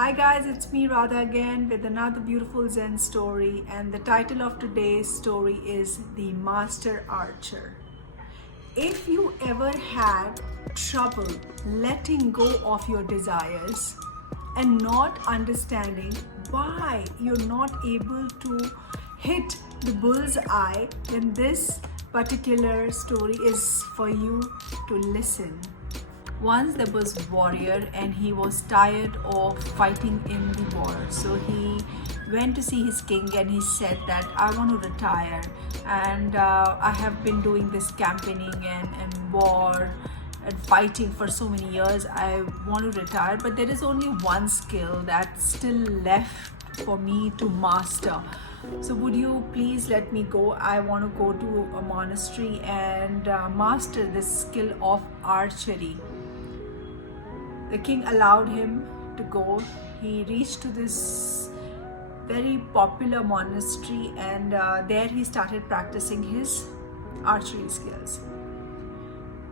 Hi guys, it's me Radha again with another beautiful Zen story, and the title of today's story is The Master Archer. If you ever had trouble letting go of your desires and not understanding why you're not able to hit the bull's eye, then this particular story is for you to listen. Once there was a warrior and he was tired of fighting in the war. So he went to see his king and he said that I want to retire, and I have been doing this campaigning and war and fighting for so many years. I want to retire, but there is only one skill that's still left for me to master. So would you please let me go? I want to go to a monastery and master this skill of archery. The king allowed him to go. He reached to this very popular monastery, and there he started practicing his archery skills.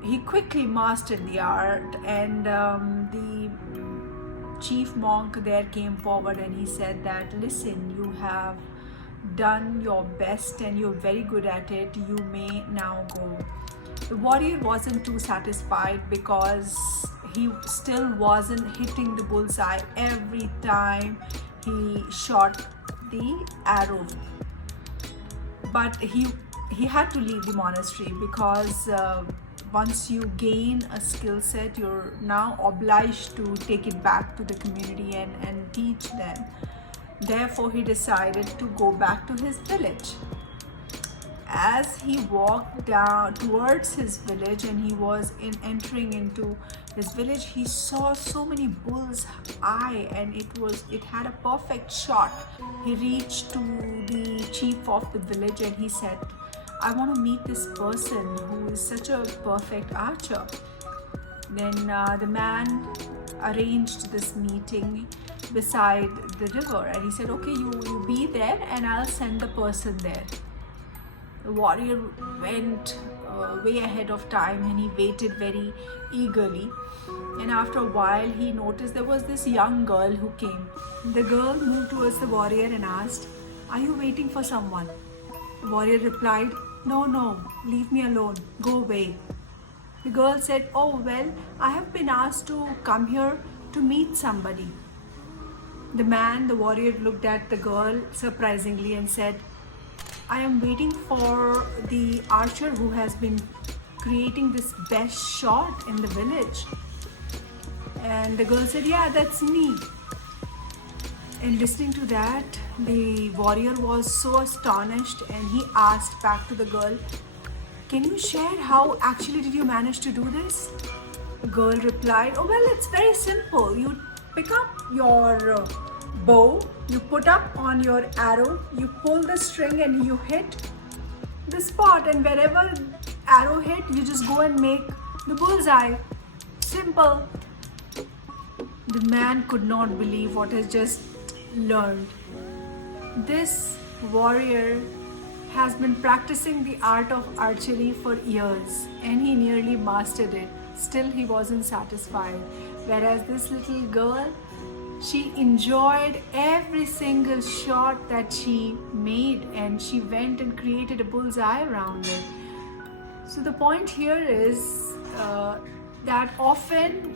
He quickly mastered the art, and the chief monk there came forward and he said that, listen, you have done your best and you're very good at it. You may now go. The warrior wasn't too satisfied because he still wasn't hitting the bullseye every time he shot the arrow. But he had to leave the monastery because once you gain a skill set, you're now obliged to take it back to the community and teach them. Therefore, he decided to go back to his village. As he walked down towards his village and he was entering into his village, he saw so many bull's eye, and it had a perfect shot. He reached to the chief of the village and he said, I want to meet this person who is such a perfect archer. Then the man arranged this meeting beside the river, and he said, okay, you be there and I'll send the person there. The warrior went way ahead of time and he waited very eagerly, and after a while he noticed there was this young girl who came. The girl moved towards the warrior and asked, are you waiting for someone? The warrior replied, no, leave me alone, go away. The girl said, oh well, I have been asked to come here to meet somebody. The warrior looked at the girl surprisingly and said, I am waiting for the archer who has been creating this best shot in the village. And the girl said, yeah, that's me. And listening to that, the warrior was so astonished and he asked back to the girl, can you share how actually did you manage to do this? The girl replied, oh well, it's very simple. You pick up your bow, you put up on your arrow, you pull the string and you hit the spot, and wherever arrow hit, you just go and make the bullseye. Simple. The man could not believe what he just learned. This warrior has been practicing the art of archery for years and he nearly mastered it. Still, he wasn't satisfied. Whereas this little girl, she enjoyed every single shot that she made, and she went and created a bullseye around it. So the point here is that often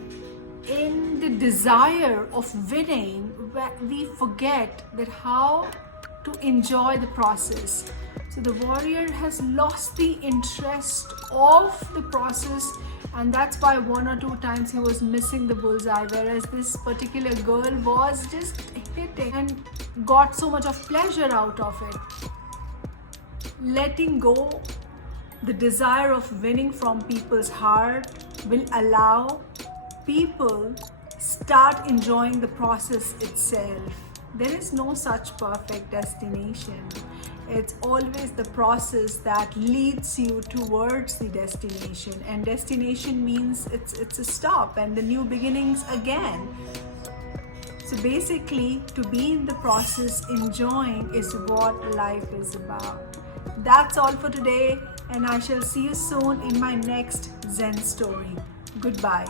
in the desire of winning, we forget that how to enjoy the process. So the warrior has lost the interest of the process, and that's why one or two times he was missing the bullseye, whereas this particular girl was just hitting and got so much of pleasure out of it. Letting go the desire of winning from people's heart will allow people start enjoying the process itself. There is no such perfect destination. It's always the process that leads you towards the destination, and destination means it's a stop and the new beginnings again. So basically, to be in the process, enjoying, is what life is about. That's all for today, and I shall see you soon in my next Zen story. Goodbye.